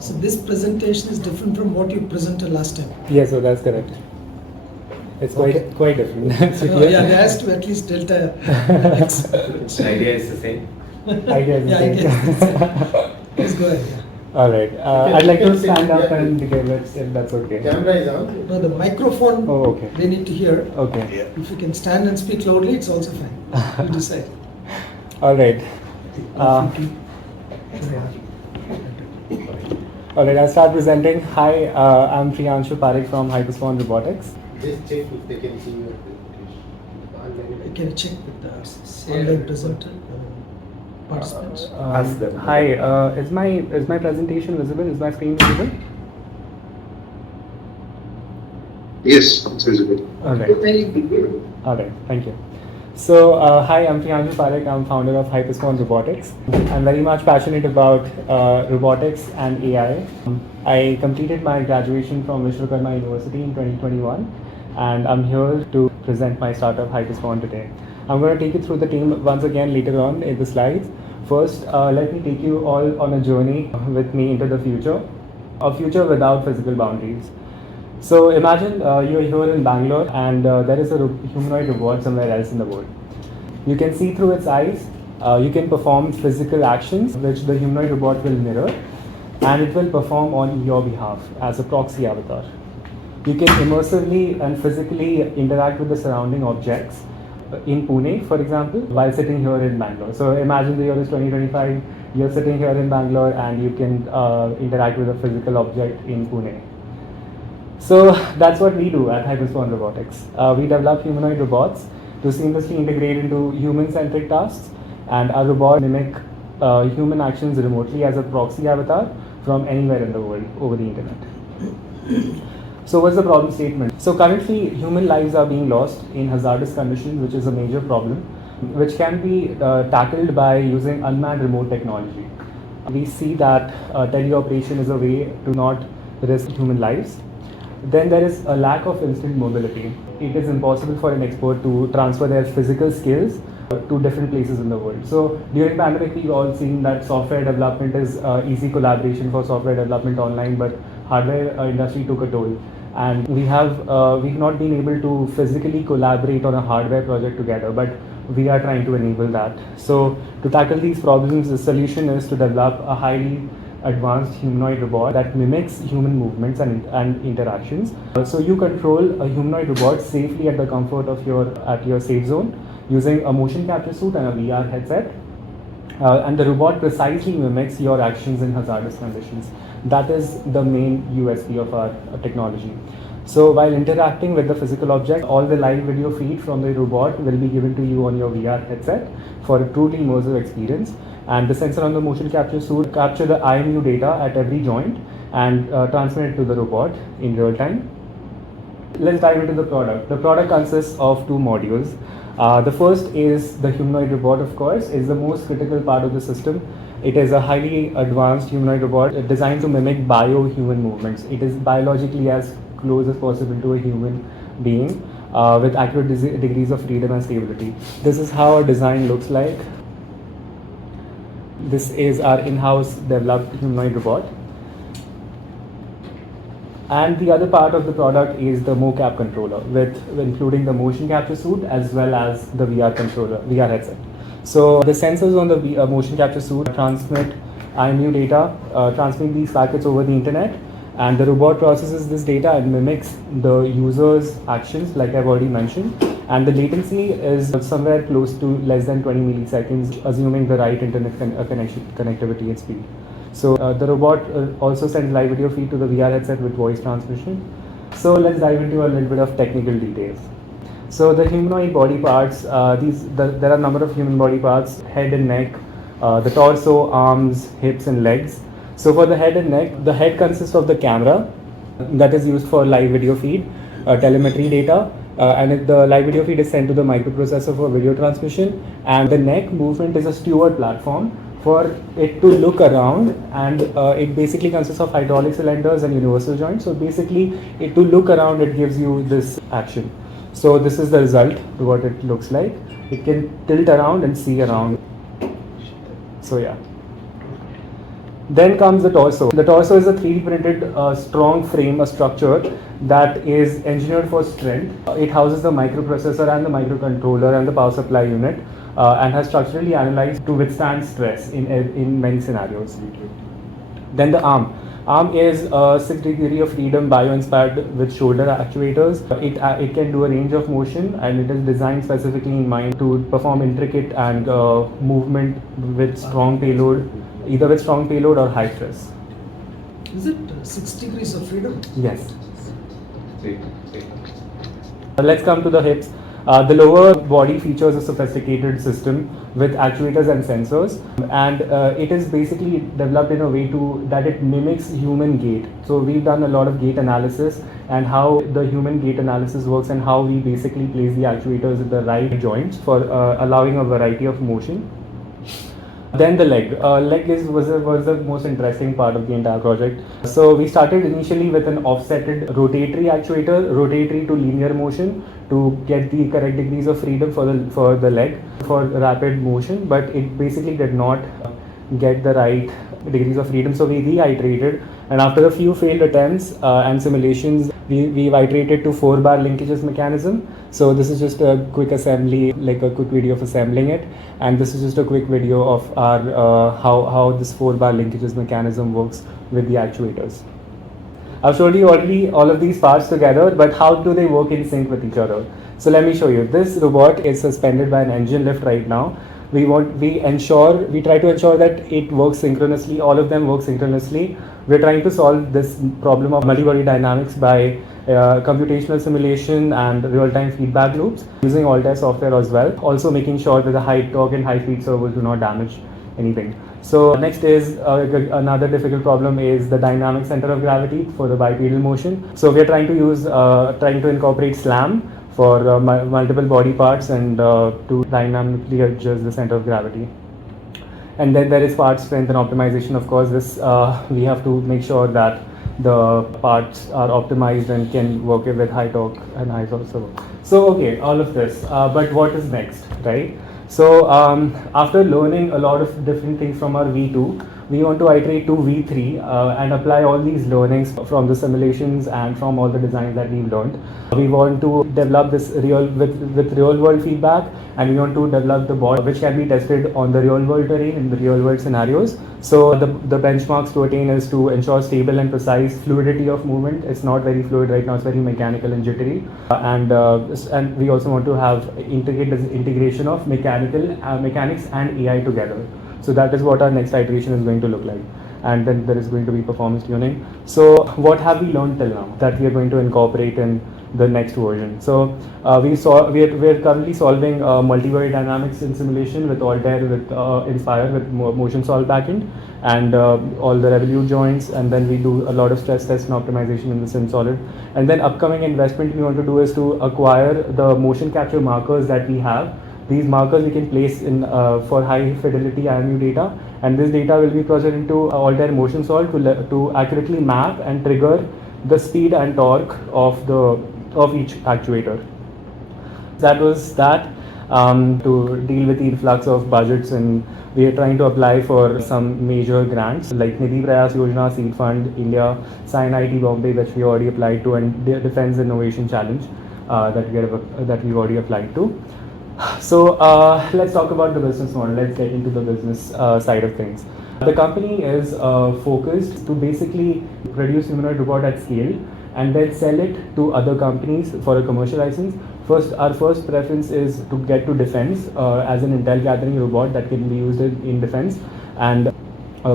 So this presentation is different from what you presented last time. Yes, so that's correct. It's quite different. So yeah, they asked to at least delta X. The idea is the same. Idea is the same. Idea is the same. Please go ahead. All right. I'd like to stand up and give it, if that's okay. Camera is on. No, the microphone. Oh, okay. They need to hear. Okay. If you can stand and speak loudly, it's also fine. You decide. All right. All right, I'll start presenting. Hi, I'm Priyanshu Parekh from Hyperspawn Robotics. Just check if they can see your presentation. Can you check with the online presenter participants? Ask them. Hi, is my presentation visible? Is my screen visible? Yes, it's visible. All right. All right, thank you. So, hi, I'm Priyanshu Parekh. I'm founder of Hyperspawn Robotics. I'm very much passionate about robotics and AI. I completed my graduation from Vishwakarma University in 2021, and I'm here to present my startup Hyperspawn today. I'm going to take you through the team once again later on in the slides. First, let me take you all on a journey with me into the future, a future without physical boundaries. So imagine you're here in Bangalore and there is a humanoid robot somewhere else in the world. You can see through its eyes, you can perform physical actions which the humanoid robot will mirror, and it will perform on your behalf as a proxy avatar. You can immersively and physically interact with the surrounding objects in Pune, for example, while sitting here in Bangalore. So imagine the year is 2025, you're sitting here in Bangalore and you can interact with a physical object in Pune. So that's what we do at Hyperspawn Robotics. We develop humanoid robots to seamlessly integrate into human-centric tasks, and our robot mimic human actions remotely as a proxy avatar from anywhere in the world over the internet. So what's the problem statement? So currently human lives are being lost in hazardous conditions, which is a major problem, which can be tackled by using unmanned remote technology. We see that teleoperation is a way to not risk human lives. Then there is a lack of instant mobility. It is impossible for an expert to transfer their physical skills to different places in the world. So during pandemic, we've all seen that software development is easy collaboration for software development online, but hardware industry took a toll. And we've not been able to physically collaborate on a hardware project together, but we are trying to enable that. So to tackle these problems, the solution is to develop a highly advanced humanoid robot that mimics human movements and interactions. So you control a humanoid robot safely at the comfort of your safe zone using a motion capture suit and a VR headset. And the robot precisely mimics your actions in hazardous conditions. That is the main USP of our technology. So while interacting with the physical object, all the live video feed from the robot will be given to you on your VR headset for a truly immersive experience. And the sensor on the motion capture suit capture the IMU data at every joint and transmit it to the robot in real time. Let's dive into the product. The product consists of two modules. The first is the humanoid robot, of course, is the most critical part of the system. It is a highly advanced humanoid robot designed to mimic bio-human movements. It is biologically as close as possible to a human being with accurate degrees of freedom and stability. This is how our design looks like. This is our in-house developed humanoid robot. And the other part of the product is the mocap controller, with including the motion capture suit as well as the VR headset. So the sensors on the motion capture suit transmit IMU data, transmit these packets over the internet, and the robot processes this data and mimics the user's actions, like I've already mentioned. And the latency is somewhere close to less than 20 milliseconds, assuming the right internet connectivity and speed. So the robot also sends live video feed to the VR headset with voice transmission. So let's dive into a little bit of technical details. So the humanoid body parts, there are a number of human body parts: head and neck, the torso, arms, hips and legs. So for the head and neck, the head consists of the camera that is used for live video feed, telemetry data, and the live video feed is sent to the microprocessor for video transmission. And the neck movement is a steward platform for it to look around, and it basically consists of hydraulic cylinders and universal joints. So basically, to look around, it gives you this action. So this is the result, what it looks like. It can tilt around and see around. So yeah. Then comes the torso. The torso is a 3D printed strong frame, a structure that is engineered for strength. It houses the microprocessor and the microcontroller and the power supply unit and has structurally analyzed to withstand stress in many scenarios. Then the arm. Arm is a 6 degree of freedom bio-inspired with shoulder actuators. It can do a range of motion and it is designed specifically in mind to perform intricate and movement with strong payload, either with strong payload or high stress. Is it 6 degrees of freedom? Yes. Let's come to the hips. The lower body features a sophisticated system with actuators and sensors, and it is basically developed in a way that it mimics human gait. So we've done a lot of gait analysis and how the human gait analysis works and how we basically place the actuators at the right joints for allowing a variety of motion. Then the leg. Leg was the most interesting part of the entire project. So we started initially with an offsetted rotatory actuator, rotatory to linear motion, to get the correct degrees of freedom for the leg for rapid motion, but it basically did not get the right degrees of freedom. So we re-iterated, and after a few failed attempts and simulations, we've iterated to 4-bar linkages mechanism. So this is just a quick assembly, like a quick video of assembling it, and this is just a quick video of our how this 4-bar linkages mechanism works with the actuators. I've showed you already all of these parts together, but how do they work in sync with each other? So let me show you. This robot is suspended by an engine lift right now. We try to ensure that it works synchronously, all of them work synchronously. We're trying to solve this problem of multi-body dynamics by computational simulation and real-time feedback loops using Altair software as well. Also making sure that the high torque and high speed servos do not damage anything. So next is another difficult problem is the dynamic center of gravity for the bipedal motion. So we are trying to incorporate SLAM for multiple body parts and to dynamically adjust the center of gravity. And then there is part strength and optimization. Of course, this we have to make sure that the parts are optimized and can work with high torque and high servo. So okay, all of this, but what is next, right? So after learning a lot of different things from our V2, we want to iterate to V3 and apply all these learnings from the simulations and from all the designs that we've learned. We want to develop this with real world feedback, and we want to develop the bot which can be tested on the real world terrain in the real world scenarios. So the benchmarks to attain is to ensure stable and precise fluidity of movement. It's not very fluid right now, it's very mechanical and jittery. And we also want to have integration of mechanics and AI together. So that is what our next iteration is going to look like. And then there is going to be performance tuning. So what have we learned till now that we are going to incorporate in the next version? So we are currently solving multi-body dynamics in simulation with Altair, with Inspire, with Motion Solve backend, and all the Revolute joints. And then we do a lot of stress test and optimization in the SimSolid. And then upcoming investment we want to do is to acquire the motion capture markers that we have. These markers we can place in for high fidelity IMU data, and this data will be processed into Altair Motion Solve to accurately map and trigger the speed and torque of each actuator. That was that. To deal with the influx of budgets, and we are trying to apply for some major grants like Nidhi Prayas Yojana, Seed Fund, India, Sign IT Bombay, which we already applied to, and the Defense Innovation Challenge that we've already applied to. So let's talk about the business model. Let's get into the business side of things. The company is focused to basically produce humanoid robot at scale and then sell it to other companies for a commercial license. Our first preference is to get to defense as an intel gathering robot that can be used in defense, and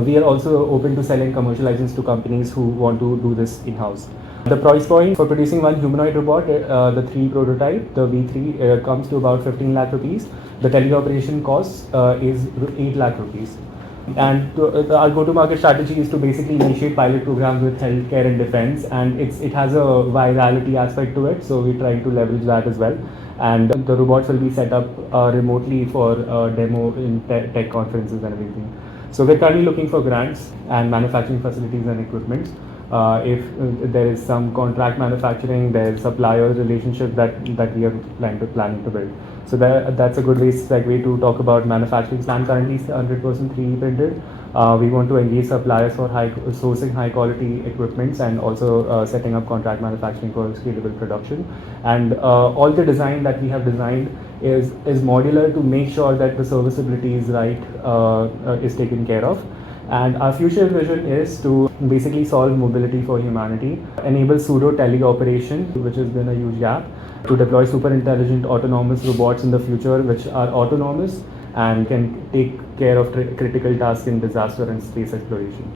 we are also open to selling commercial license to companies who want to do this in-house. The price point for producing one humanoid robot, the 3 prototype, the V3, comes to about 15 lakh rupees. The teleoperation cost is 8 lakh rupees. And our go-to-market strategy is to basically initiate pilot programs with healthcare and defense, and it has a virality aspect to it, so we're trying to leverage that as well. And the robots will be set up remotely for demo in tech conferences and everything. So we're currently looking for grants and manufacturing facilities and equipment. if there is some contract manufacturing, there is supplier relationship that we are planning to build. So that's a good segue to talk about manufacturing plan. Currently, it's 100% 3D printed. We want to engage suppliers for sourcing high quality equipments and also setting up contract manufacturing for scalable production. And all the design that we have designed is modular to make sure that the serviceability is is taken care of. And our future vision is to basically solve mobility for humanity, enable pseudo teleoperation, which has been a huge gap, to deploy super intelligent autonomous robots in the future, which are autonomous and can take care of critical tasks in disaster and space exploration.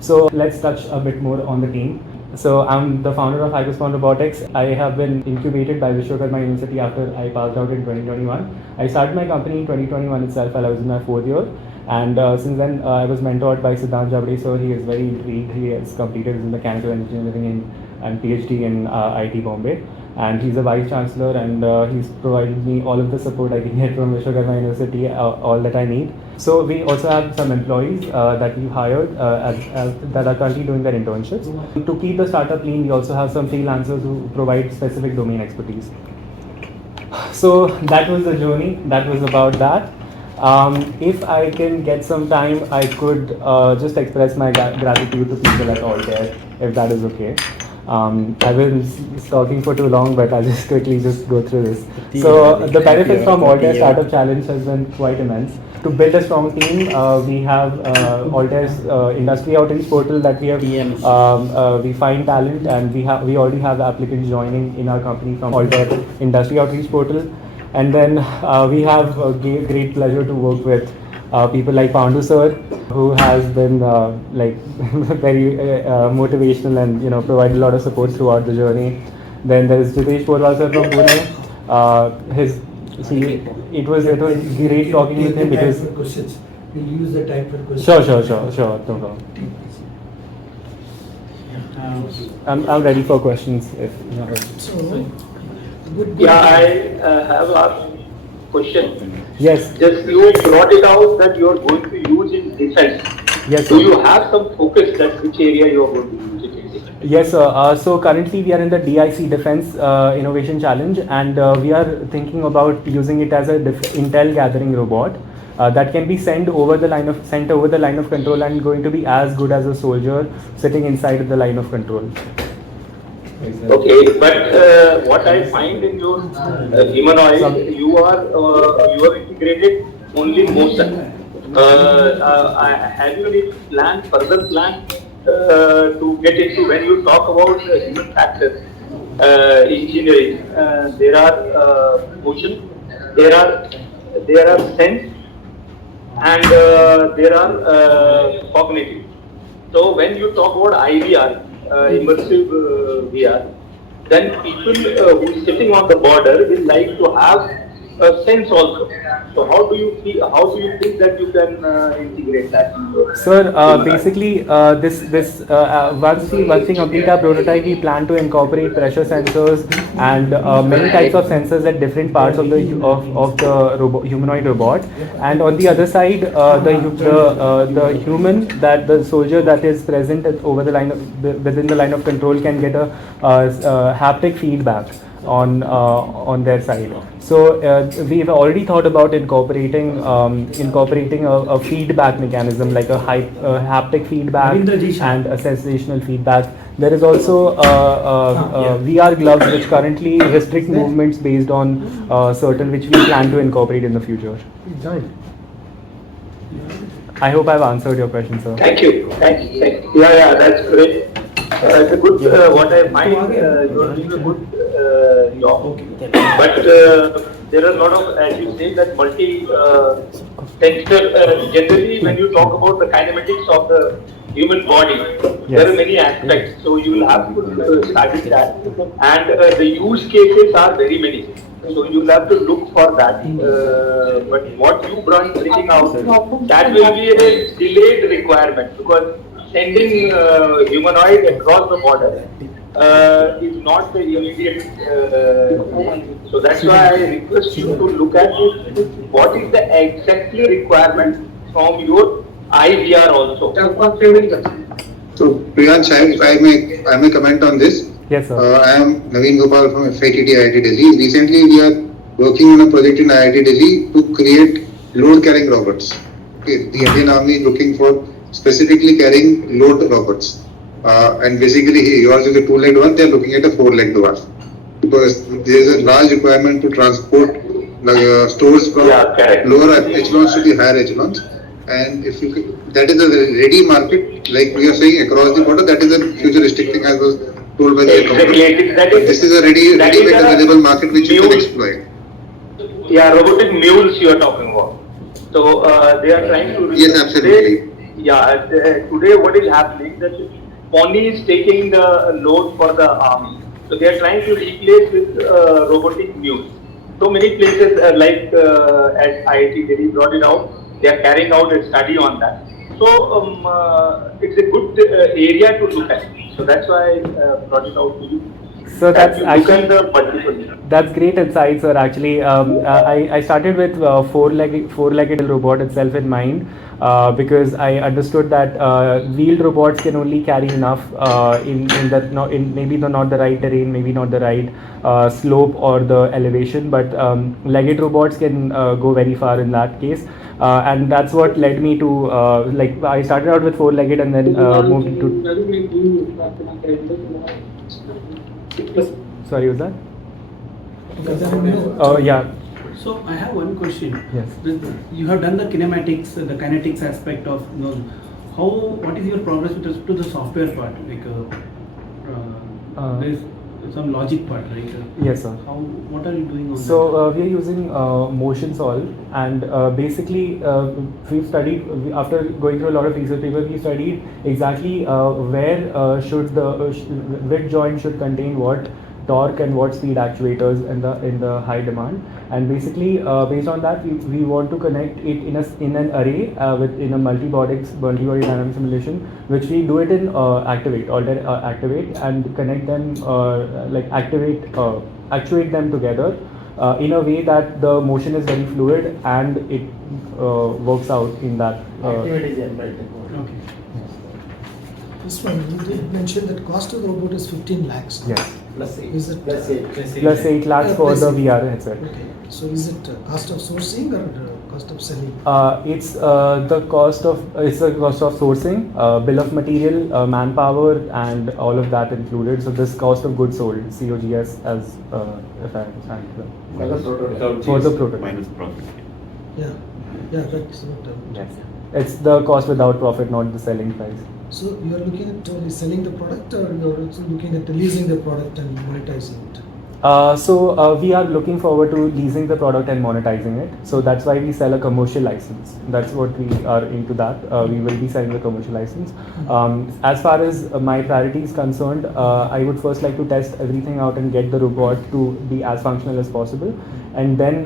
So let's touch a bit more on the team. So I'm the founder of Hyperspawn Robotics. I have been incubated by Vishwakarma University after I passed out in 2021. I started my company in 2021 itself while I was in my 4th year. And since then, I was mentored by Siddhant Jabde, so he is very intrigued. He has completed his mechanical engineering and PhD in IT Bombay. And he's a vice chancellor, and he's provided me all of the support I can get from Vishwakarma University, all that I need. So we also have some employees that we've hired that are currently doing their internships. To keep the startup lean, we also have some freelancers who provide specific domain expertise. So that was the journey. That was about that. If I can get some time, I could just express my gratitude to people at Altair, if that is okay. I've been talking for too long, but I'll just quickly go through this. So the benefits from Altair Startup Challenge has been quite immense. To build a strong team, we have Altair's industry outreach portal that we have. We find talent, and we already have applicants joining in our company from Altair industry outreach portal. And then we have a great pleasure to work with people like Pandu sir, who has been very motivational and provided a lot of support throughout the journey. Then there is Jitesh Porwal sir from Pune. It was great talking with him because questions. We'll use the time for questions. Sure, no problem. I'm ready for questions if not. So, good. Yeah, I have a question. Yes. Just you brought it out that you are going to use in defense. Yes. Do you have some focus that which area you are going to use it in defense? Yes, sir. So currently we are in the DIC Defense Innovation Challenge, and we are thinking about using it as a intel gathering robot that can be sent over the line of control and going to be as good as a soldier sitting inside of the line of control. Okay, but what I find in your humanoid, you are integrated only motion. Have you any further plan to get into when you talk about human factors engineering? There are motion, there are sense, and there are cognitive. So when you talk about IVR, immersive VR, then people who is sitting on the border will like to have a sense also. So how do you think that you can integrate that? Sir, basically, once we complete our prototype, we plan to incorporate pressure sensors and many types of sensors at different parts of the humanoid robot. And on the other side, the human, that the soldier that is present within the line of control can get a haptic feedback on their side. So we've already thought about incorporating a feedback mechanism, like a haptic feedback and a sensational feedback. There is also VR gloves which currently restrict movements based on certain, which we plan to incorporate in the future. I hope I've answered your question, sir. Thank you. Yeah, that's great. It's a good, what I find, you're doing a good job. But there are a lot of, as you say, that multi-sensor, generally when you talk about the kinematics of the human body, there are many aspects. So you will have to study that. And the use cases are very many. So you will have to look for that. But what you bringing out, that will be a delayed requirement, because sending humanoid across the border is not the immediate. So that's why I request you to look at what is the exactly requirement from your IVR also. So, Priyansh, if I may comment on this. Yes, sir. I am Naveen Gopal from FITT IIT Delhi. Recently, we are working on a project in IIT Delhi to create load-carrying robots. Okay, the Indian Army is looking for specifically carrying load robots. And basically, yours is a two-legged one. They are looking at a four-legged one because there is a large requirement to transport stores from lower echelons to the higher echelons. And if you that is a ready market, like we are saying across the border, that is a futuristic thing as was told by the Exactly. This is a ready-made available market which you can exploit. Yeah, robotic mules you are talking about. So they are trying to. Yes, absolutely. Today what is happening that Pony is taking the load for the army. So they are trying to replace with robotic mules. So many places as IIT Delhi brought it out, they are carrying out a study on that. So it's a good area to look at. So that's why I brought it out to you. So that's great insight, sir. Actually, I started with four-legged robot itself in mind because I understood that wheeled robots can only carry enough in maybe not the right terrain, maybe not the right slope or the elevation, but legged robots can go very far in that case. And that's what led me to I started out with four-legged and then moved into. Sorry, was that? Oh, yeah. So I have one question. Yes. You have done the kinematics, the kinetics aspect of what is your progress with respect to the software part? There's some logic part, right? Yes, sir. What are you doing on So we are using Motion Solve, and basically we've studied after going through a lot of research papers. We studied exactly where should which joint should contain what torque and what speed actuators in the high demand, and basically based on that we want to connect it in an array in a multi-body dynamic simulation, which we do it in Altair Activate, and connect them actuate them together in a way that the motion is very fluid and it works out in that. Okay. This one, you did mention that cost of the robot is 15 lakhs. Yes. Plus 8. Is it Plus 8 lakhs for the VR headset. Okay. So is it cost of sourcing or cost of selling? It's the cost of sourcing, bill of material, manpower, and all of that included. So this cost of goods sold, COGS, as if I understand it. For the prototype. Minus profit. Yeah, that's what. Yes. It's the cost without profit, not the selling price. So you are looking at only selling the product, or you are also looking at releasing the product and monetizing it? We are looking forward to leasing the product and monetizing it. So that's why we sell a commercial license. That's what we are into that. We will be selling the commercial license. As far as my priority is concerned, I would first like to test everything out and get the robot to be as functional as possible, and then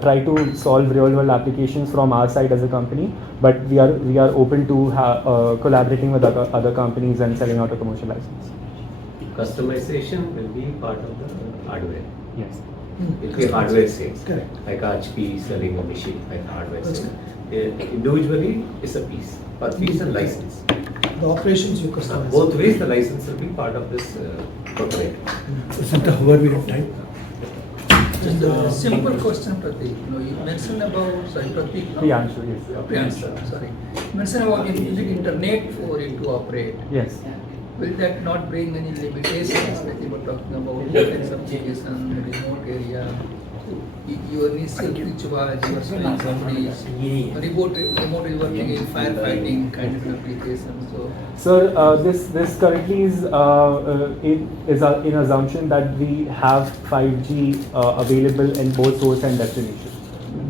try to solve real-world applications from our side as a company. But we are open to collaborating with other companies and selling out a commercial license. Customization will be part of the hardware. Yes. It will be hardware sales. Correct. Like HP selling a machine, like hardware That's sale. Individually, it's a piece. Per piece and license. The operations you customize. Both ways, the license will be part of this program. Isn't the hardware type? Just a simple question, Pratik. You mentioned about, sorry, Pratik. Priyanshu, yes. Priyanshu, sorry. You mentioned about using internet for it to operate. Yes. Will that not bring any limitations, like you were talking about defense application, remote area? You initial which was you were saying somebody's remote is working in firefighting kind of application. So Sir, this currently is in assumption that we have 5G available in both source and destination.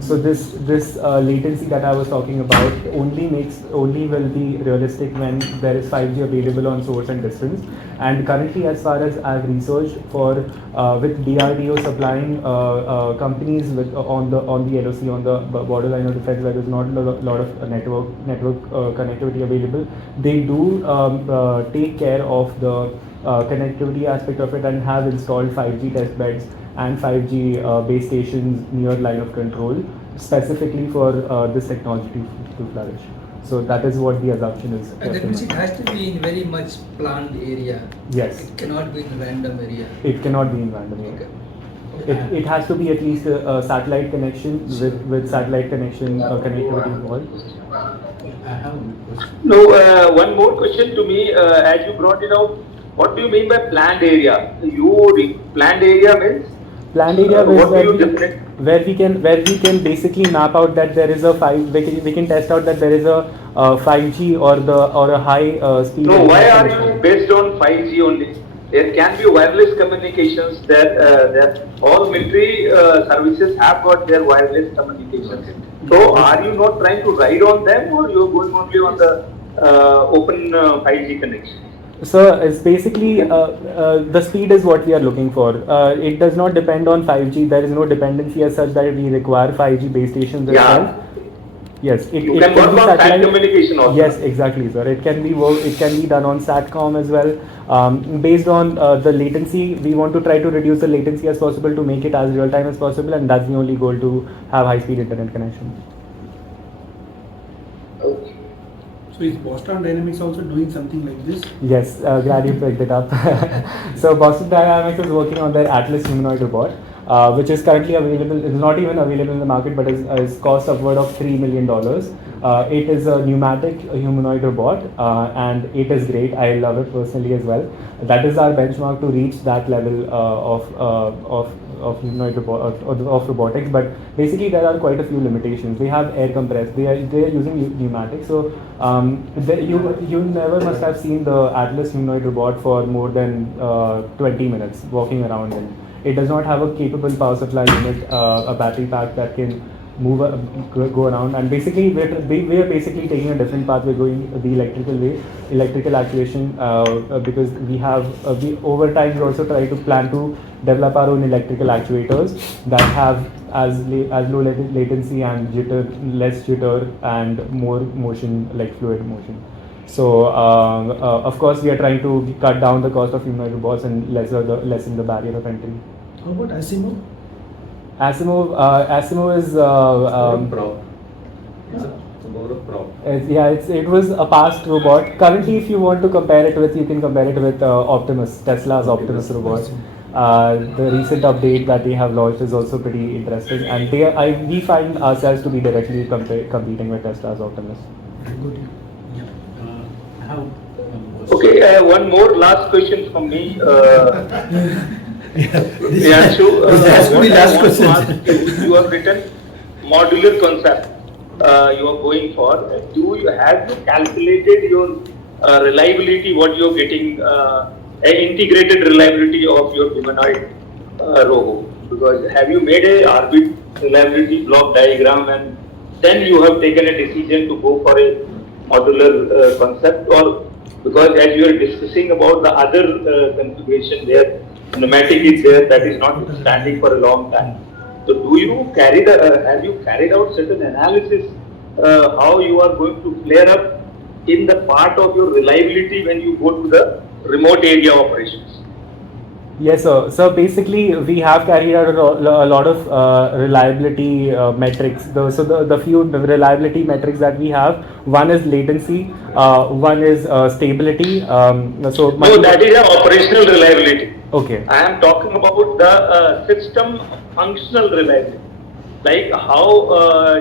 So this latency that I was talking about only will be realistic when there is 5G available on source and distance. And currently, as far as I've researched for with DRDO supplying companies on the LOC, on the borderline of defense, where there's not a lot of network connectivity available, they do take care of the connectivity aspect of it and have installed 5G test beds and 5G base stations near line of control specifically for this technology to flourish. So that is what the assumption is. And that means it has to be in very much planned area. Yes. It cannot be in random area. It cannot be in random area. Okay. It has to be at least a satellite connection with satellite connection connectivity involved. I have a question. No, one more question to me, as you brought it out, what do you mean by planned area? Planned area means? Planned area What do you is define? where we can basically map out that there is a we can test out that there is a 5G or a high speed. No, why are you based on 5G only? There can be wireless communications. That all military services have got their wireless communications. So, are you not trying to ride on them, or you are going only on the open 5G connection? So it's basically the speed is what we are looking for. It does not depend on 5G. There is no dependency as such that we require 5G base stations itself. Yes, it You can work be on satellite communication also. Yes, exactly, sir. It can be done on SATCOM as well. Based on the latency, we want to try to reduce the latency as possible to make it as real time as possible, and that's the only goal, to have high speed internet connection. Okay. So is Boston Dynamics also doing something like this? Yes, glad you picked it up. So Boston Dynamics is working on their Atlas humanoid robot, which is currently available. It's not even available in the market, but is cost upward of $3 million. It is a pneumatic humanoid robot, and it is great. I love it personally as well. That is our benchmark to reach that level of humanoid of robotics. But basically, there are quite a few limitations. They have air compressed. They are using pneumatics. So you never must have seen the Atlas humanoid robot for more than 20 minutes walking around in. It does not have a capable power supply unit, a battery pack that can go around, and basically we are basically taking a different path. We're going the electrical way, electrical actuation, because we over time we also try to plan to develop our own electrical actuators that have as low latency and less jitter and more motion, like fluid motion. So of course we are trying to cut down the cost of humanoid robots and lessen the barrier of entry. How about Asimo? Asimo is Prop. It's more of prop. it was a past robot. Currently, if you want to compare it with, you can compare it with Optimus, Tesla's Optimus robot. The recent update that they have launched is also pretty interesting, and we find ourselves to be directly competing with Tesla's Optimus. Good. I have Okay, one more last question from me. This has to be last question. You have written modular concept you are going for. Do you have you calculated your reliability, what you are getting, integrated reliability of your humanoid robot? Because have you made a orbit reliability block diagram, and then you have taken a decision to go for a modular concept? Or because as you are discussing about the other configuration where pneumatic is there, that is not standing for a long time. So do you have you carried out certain analysis how you are going to flare up in the part of your reliability when you go to the remote area operations? Yes, sir. So basically, we have carried out a lot of reliability metrics. The few reliability metrics that we have, one is latency, one is stability. No, that is an operational reliability. Okay. I am talking about the system functional reliability, like how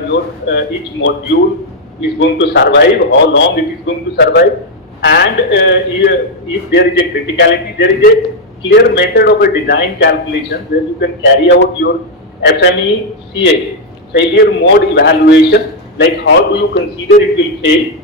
your each module is going to survive, how long it is going to survive, and if there is a criticality, there is a clear method of a design calculation where you can carry out your FMECA, failure mode evaluation, like how do you consider it will fail,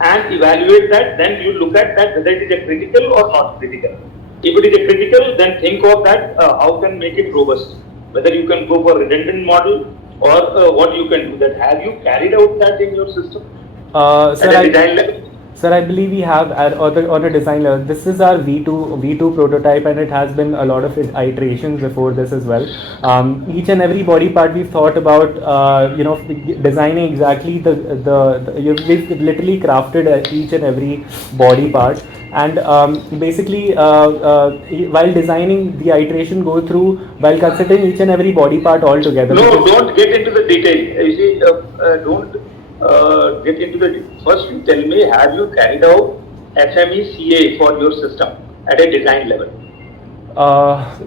and evaluate that. Then you look at that whether it is a critical or not critical. If it is a critical, then think of that how can make it robust, whether you can go for redundant model or what you can do that. Have you carried out that in your system at a design level? Sir, I believe we have on a design level. This is our V2 prototype, and it has been a lot of iterations before this as well. Each and every body part we've thought about, designing exactly we've literally crafted each and every body part And basically, while designing the iteration, go through while considering each and every body part all together. No, don't get into the detail. You see, don't get into the. First, you tell me, have you carried out FMECA for your system at a design level?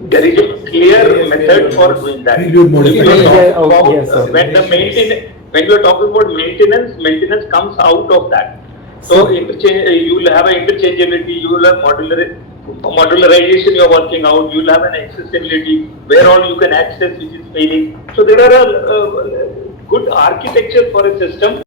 There is a clear method for doing that. Reviewed modification. Yes, sir. When you are talking about maintenance comes out of that. So you will have an interchangeability, you will have modularization you are working out, you will have an accessibility, where all you can access which is failing. So there are a good architecture for a system.